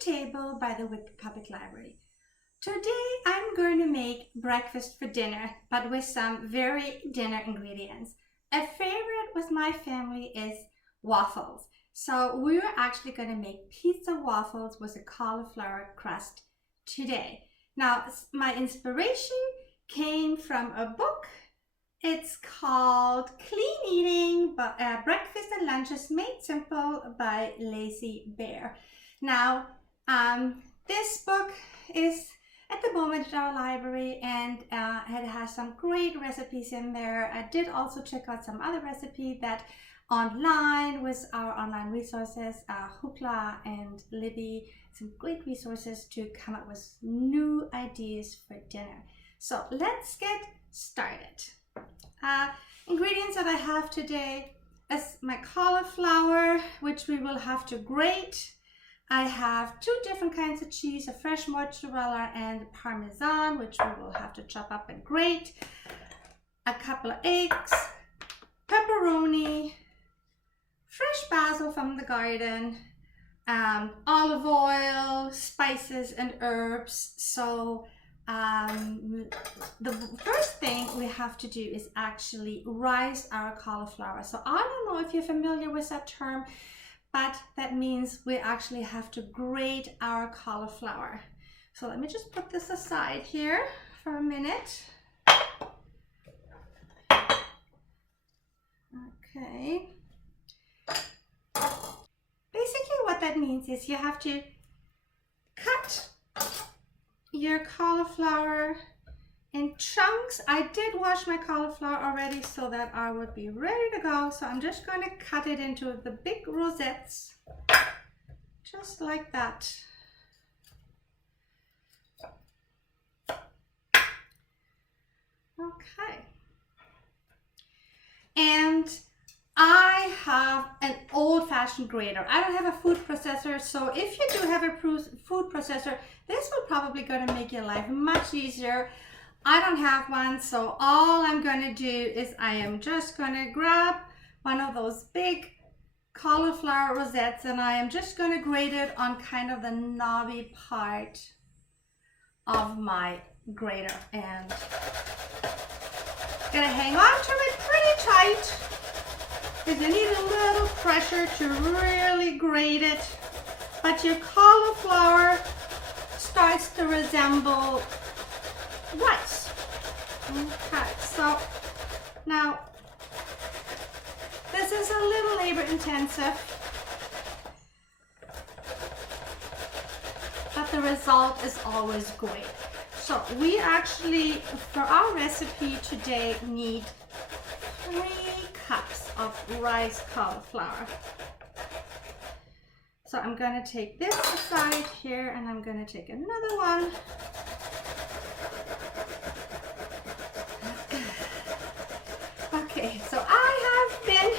to Table by the Whitby Public Library. Today I'm going to make breakfast for dinner, but with some very dinner ingredients. A favorite with my family is waffles. So we're actually going to make pizza waffles with a cauliflower crust today. Now, my inspiration came from a book. It's called Clean Eating, Breakfast and Lunches Made Simple by Lazy Bear. Now, this book is at the moment at our library, and it has some great recipes in there. I did also check out some other recipe that online with our online resources, Hoopla and Libby, some great resources to come up with new ideas for dinner. So let's get started. Ingredients that I have today is my cauliflower, which we will have to grate. I have two different kinds of cheese, a fresh mozzarella and Parmesan, which we will have to chop up and grate. A couple of eggs, pepperoni, fresh basil from the garden, olive oil, spices and herbs. So the first thing we have to do is actually rice our cauliflower. So I don't know if you're familiar with that term, but that means we actually have to grate our cauliflower. So let me just put this aside here for a minute. Okay. Basically what that means is you have to cut your cauliflower in chunks. I did wash my cauliflower already so that I would be ready to go. So I'm just going to cut it into the big rosettes, just like that. Okay. And I have an old-fashioned grater. I don't have a food processor, so if you do have a food processor, this will probably going to make your life much easier. I don't have one, so all I'm going to do is I am just going to grab one of those big cauliflower rosettes, and I am just going to grate it on kind of the knobby part of my grater, and gonna hang on to it pretty tight because you need a little pressure to really grate it. But your cauliflower starts to resemble rice. Okay, so now this is a little labor intensive, but the result is always great. So we actually, for our recipe today, need 3 cups of rice cauliflower. So I'm going to take this aside here, and I'm going to take another one. Okay, so I have been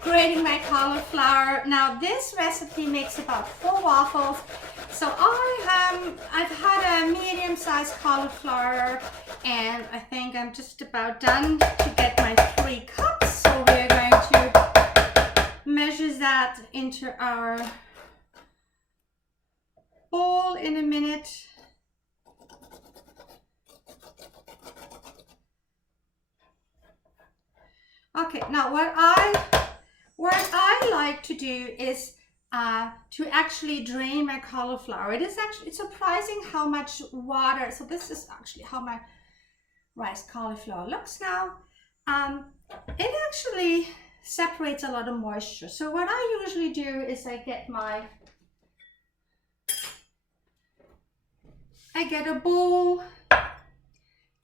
grating my cauliflower. Now this recipe makes about 4 waffles. So I've had a medium-sized cauliflower, and I think I'm just about done to get my 3 cups. So we're going to measure that into our bowl in a minute. Okay, now what I like to do is to actually drain my cauliflower. It's surprising how much water. So this is actually how my rice cauliflower looks now. It actually separates a lot of moisture. So what I usually do is I get a bowl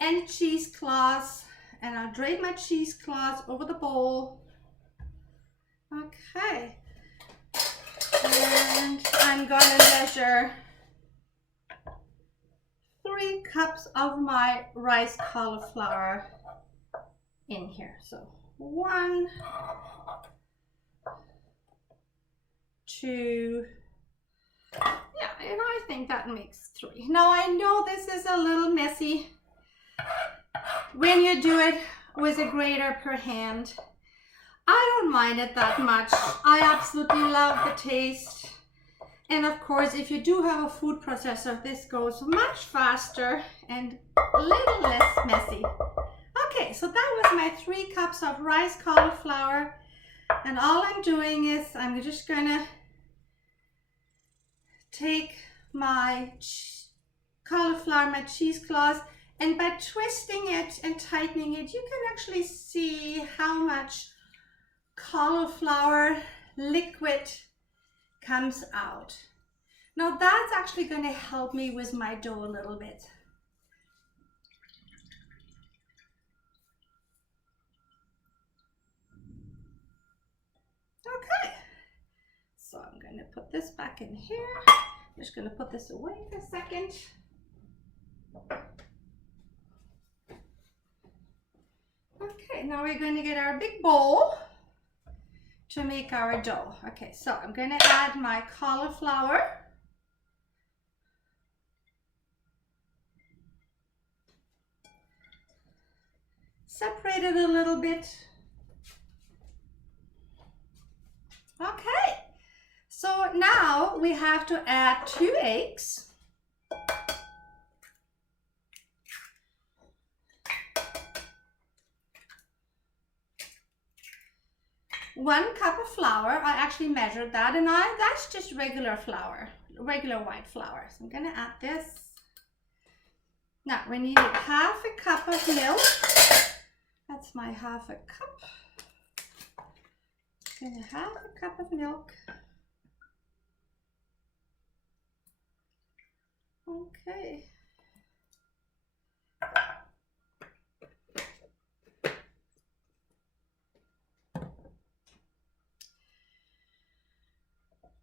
and cheesecloth, and I'll drape my cheesecloth over the bowl. Okay. And I'm going to measure 3 cups of my rice cauliflower in here. So 1, 2, yeah, and I think that makes 3. Now I know this is a little messy when you do it with a grater per hand. I don't mind it that much. I absolutely love the taste. And of course, if you do have a food processor, this goes much faster and a little less messy. Okay, so that was my 3 cups of rice cauliflower. And all I'm doing is I'm just gonna take my cauliflower, my cheesecloth, and by twisting it and tightening it, you can actually see how much cauliflower liquid comes out. Now that's actually going to help me with my dough a little bit. Okay, so I'm going to put this back in here. I'm just going to put this away for a second. Okay, now we're going to get our big bowl to make our dough. Okay, so I'm going to add my cauliflower. Separate it a little bit. Okay, so now we have to add 2 eggs. 1 cup of flour. I actually measured that, and that's just regular flour, regular white flour. So I'm gonna add this. Now we need 1/2 cup of milk. That's my 1/2 cup. And 1/2 cup of milk. Okay.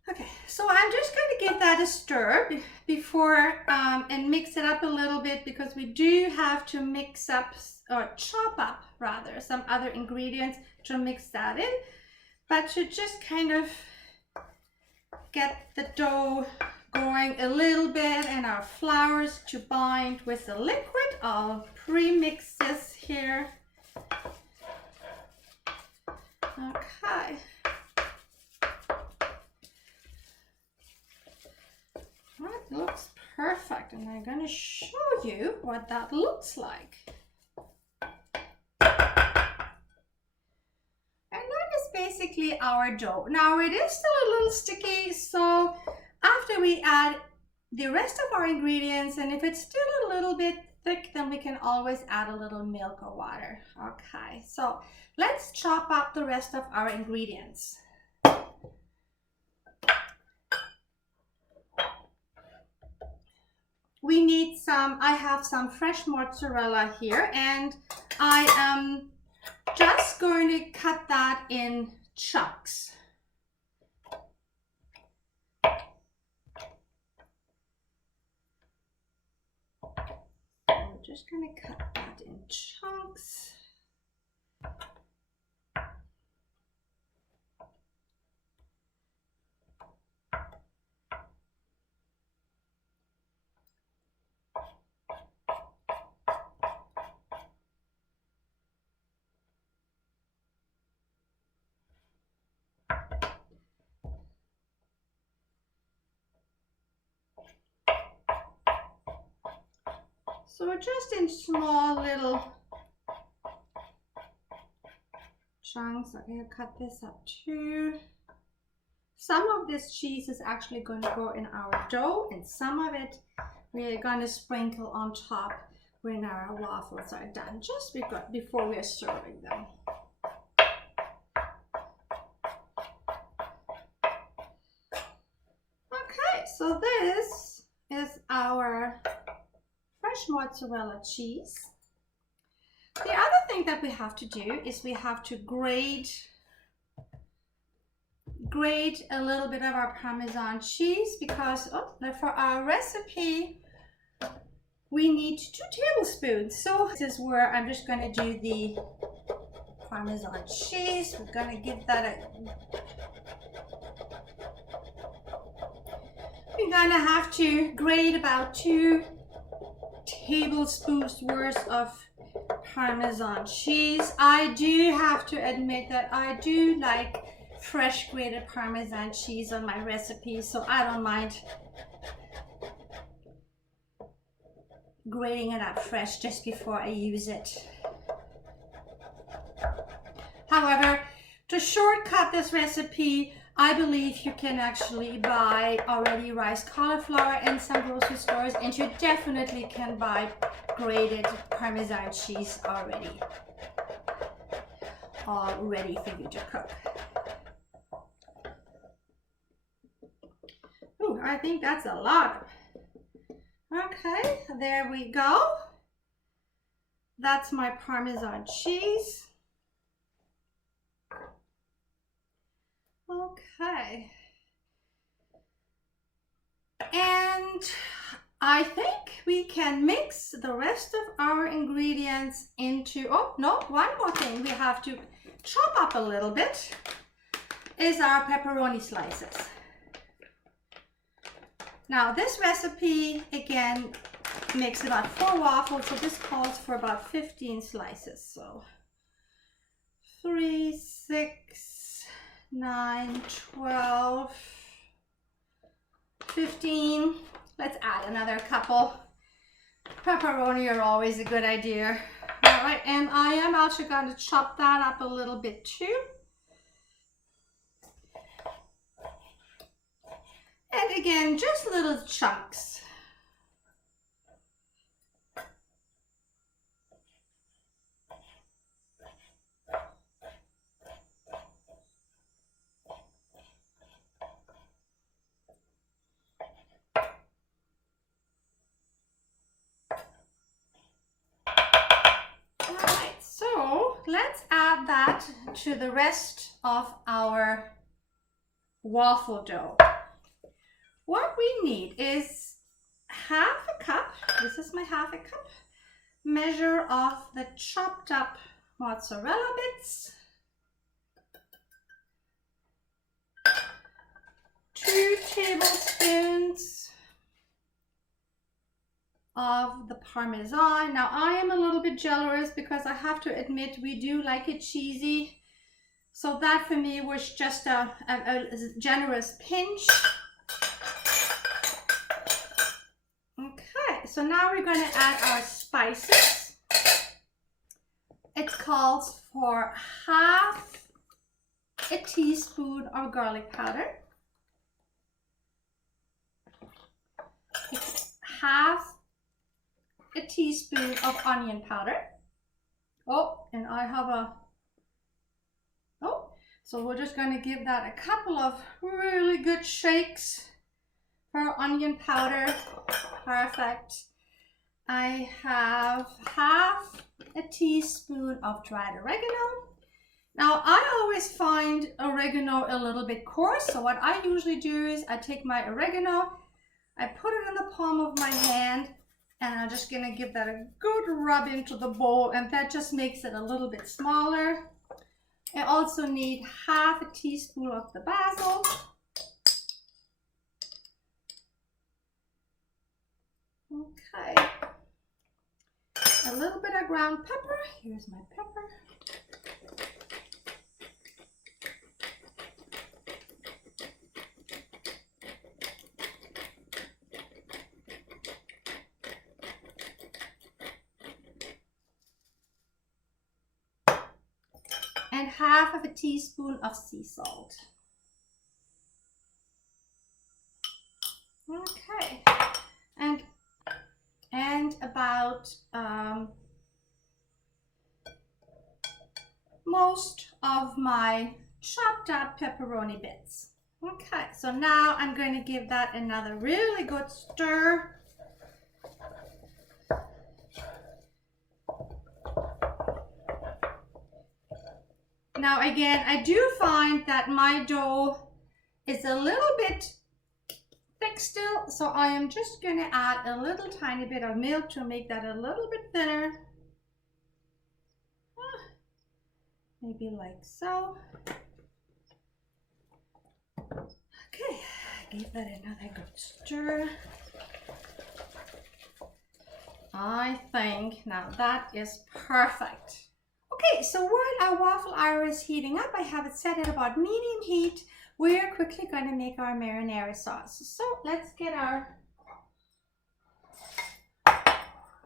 Okay, so I'm just going to give that a stir before and mix it up a little bit, because we do have to mix up or chop up rather some other ingredients to mix that in. But to just kind of get the dough going a little bit and our flours to bind with the liquid, I'll pre-mix this here. Okay. That looks perfect, and I'm going to show you what that looks like. Basically our dough. Now it is still a little sticky, so after we add the rest of our ingredients, and if it's still a little bit thick, then we can always add a little milk or water. Okay, so let's chop up the rest of our ingredients. We need I have some fresh mozzarella here, and I am just going to cut that in chunks. I'm just going to cut that in chunks. So we're just in small little chunks. I'm going to cut this up too. Some of this cheese is actually going to go in our dough, and some of it we're going to sprinkle on top when our waffles are done, just before we're serving them. Okay, so this is our fresh mozzarella cheese. The other thing that we have to do is we have to grate a little bit of our Parmesan cheese, because for our recipe we need 2 tablespoons. So this is where I'm just going to do the Parmesan cheese. We're going to give that we're going to have to grate about 2 tablespoons worth of Parmesan cheese. I do have to admit that I do like fresh grated Parmesan cheese on my recipe, so I don't mind grating it up fresh just before I use it. However, to shortcut this recipe, I believe you can actually buy already riced cauliflower in some grocery stores, and you definitely can buy grated Parmesan cheese already, all ready for you to cook. Ooh, I think that's a lot. Okay, there we go. That's my Parmesan cheese. Okay. And I think we can mix the rest of our ingredients into, oh no, one more thing we have to chop up a little bit is our pepperoni slices. Now this recipe again makes about 4 waffles, so this calls for about 15 slices. So 3, 6, 9, 12, 15. Let's add another couple. Pepperoni are always a good idea. All right, and I am actually going to chop that up a little bit too. And again, just little chunks. Let's add that to the rest of our waffle dough. What we need is half a cup, this is my half a cup, measure of the chopped up mozzarella bits, 2 tablespoons of the Parmesan. Now I am a little bit generous because I have to admit we do like it cheesy. So that for me was just a generous pinch. Okay, so now we're going to add our spices. It calls for half a teaspoon of garlic powder, half a teaspoon of onion powder. Oh, and I have a, so we're just going to give that a couple of really good shakes for onion powder. Perfect. I have half a teaspoon of dried oregano. Now I always find oregano a little bit coarse, so what I usually do is I take my oregano, I put it in the palm of my hand, and I'm just going to give that a good rub into the bowl, and that just makes it a little bit smaller. I also need half a teaspoon of the basil. Okay. A little bit of ground pepper. Here's my pepper. And half of a teaspoon of sea salt. Okay, and about most of my chopped up pepperoni bits. Okay, so now I'm going to give that another really good stir. Now again, I do find that my dough is a little bit thick still, so I am just going to add a little tiny bit of milk to make that a little bit thinner. Maybe like so. Okay, give that another good stir. I think now that is perfect. Okay, so while our waffle iron is heating up, I have it set at about medium heat. We're quickly going to make our marinara sauce. So let's get our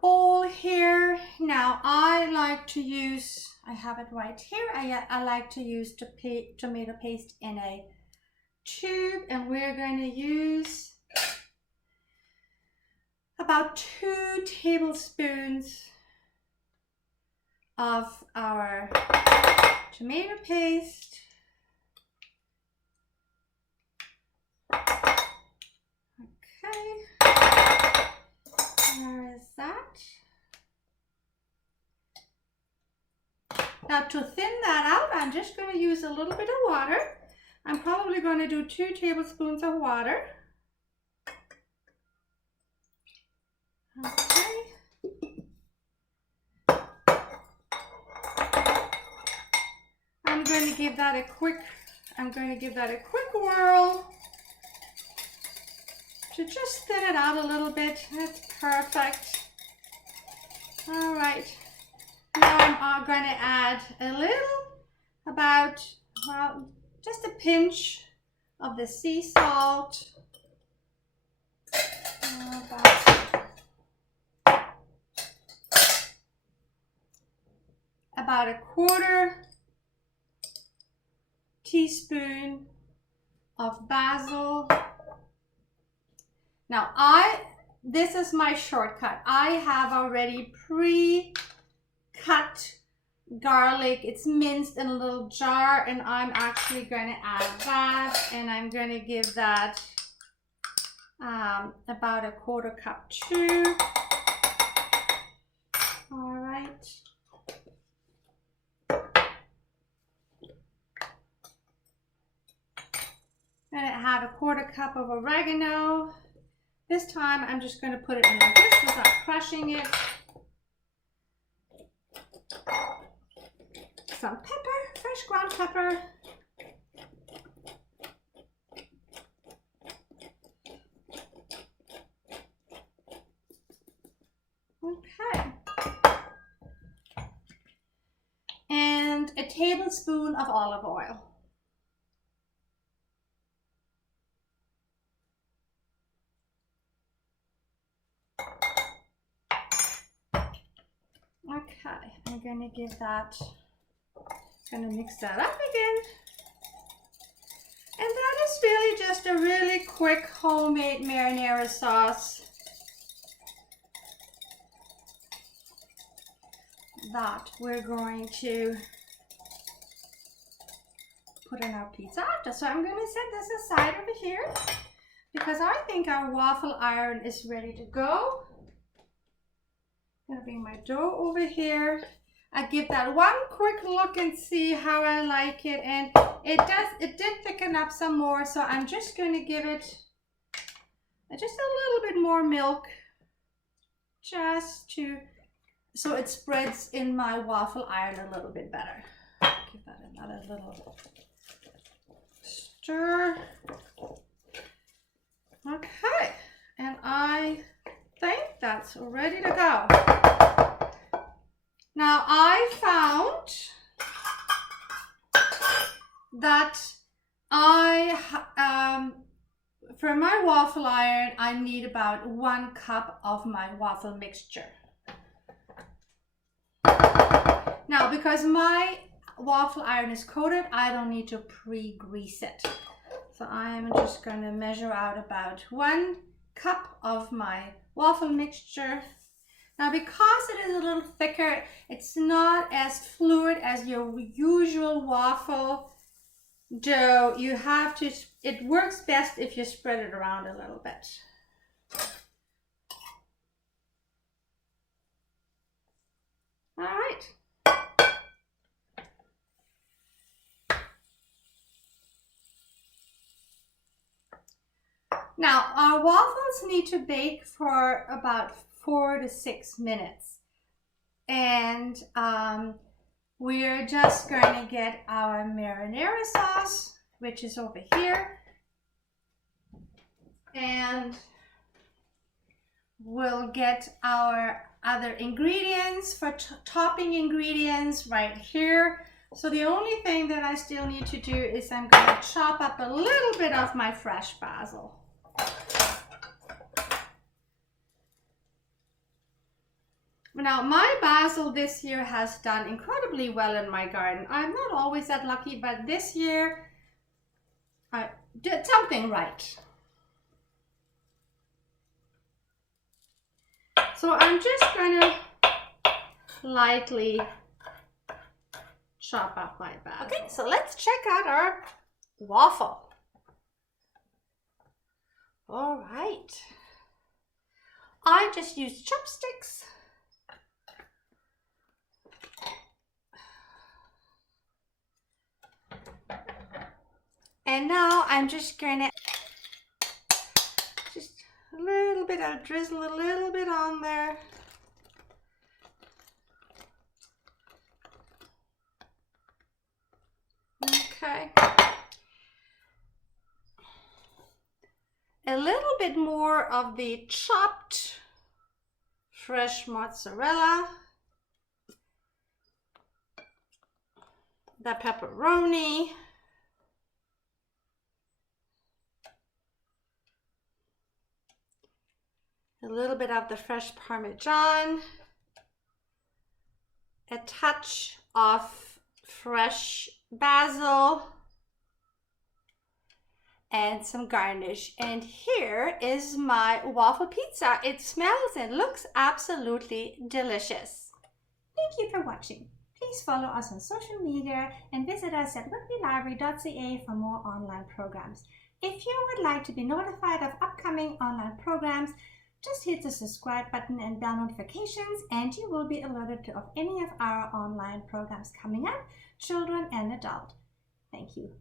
bowl here. Now I like to use, I have it right here, I like to use tomato paste in a tube, and we're going to use about 2 tablespoons of our tomato paste. Okay, there is that. Now to thin that out, I'm just going to use a little bit of water. I'm probably going to do 2 tablespoons of water. Okay. I'm going to give that a quick whirl to just thin it out a little bit. That's perfect. All right. Now I'm going to add a little, well, just a pinch of the sea salt. About a 1/4 teaspoon of basil. Now this is my shortcut. I have already pre-cut garlic. It's minced in a little jar, and I'm actually going to add that, and I'm going to give that about a 1/4 cup too. All right. And I have a 1/4 cup of oregano. This time I'm just going to put it in like this without crushing it. Some pepper, fresh ground pepper. Okay. And a tablespoon of olive oil. Okay, I'm going to mix that up again. And that is really just a really quick homemade marinara sauce that we're going to put in our pizza after. So I'm going to set this aside over here because I think our waffle iron is ready to go. I'm gonna bring my dough over here. I give that one quick look and see how I like it, and it did thicken up some more, so I'm just going to give it just a little bit more milk, so it spreads in my waffle iron a little bit better. Give that another little stir. Okay, and I think that's ready to go. Now I found that for my waffle iron, I need about 1 cup of my waffle mixture. Now, because my waffle iron is coated, I don't need to pre-grease it. So I'm just going to measure out about 1 cup of my waffle mixture. Now, because it is a little thicker, it's not as fluid as your usual waffle dough. It works best if you spread it around a little bit. All right. Now, our waffles need to bake for about 4 to 6 minutes. And we're just going to get our marinara sauce, which is over here. And we'll get our other ingredients for topping ingredients right here. So the only thing that I still need to do is I'm going to chop up a little bit of my fresh basil. Now, my basil this year has done incredibly well in my garden. I'm not always that lucky, but this year I did something right. So I'm just going to lightly chop up my basil. Okay, so let's check out our waffle. All right. I just used chopsticks. And now I'm just gonna a little bit, I'll drizzle a little bit on there. Okay. A little bit more of the chopped fresh mozzarella. The pepperoni. A little bit of the fresh Parmesan, a touch of fresh basil, and some garnish. And here is my waffle pizza. It smells and looks absolutely delicious. Thank you for watching. Please follow us on social media and visit us at whitbylibrary.ca for more online programs. If you would like to be notified of upcoming online programs, just hit the subscribe button and bell notifications, and you will be alerted of any of our online programs coming up, children and adult. Thank you.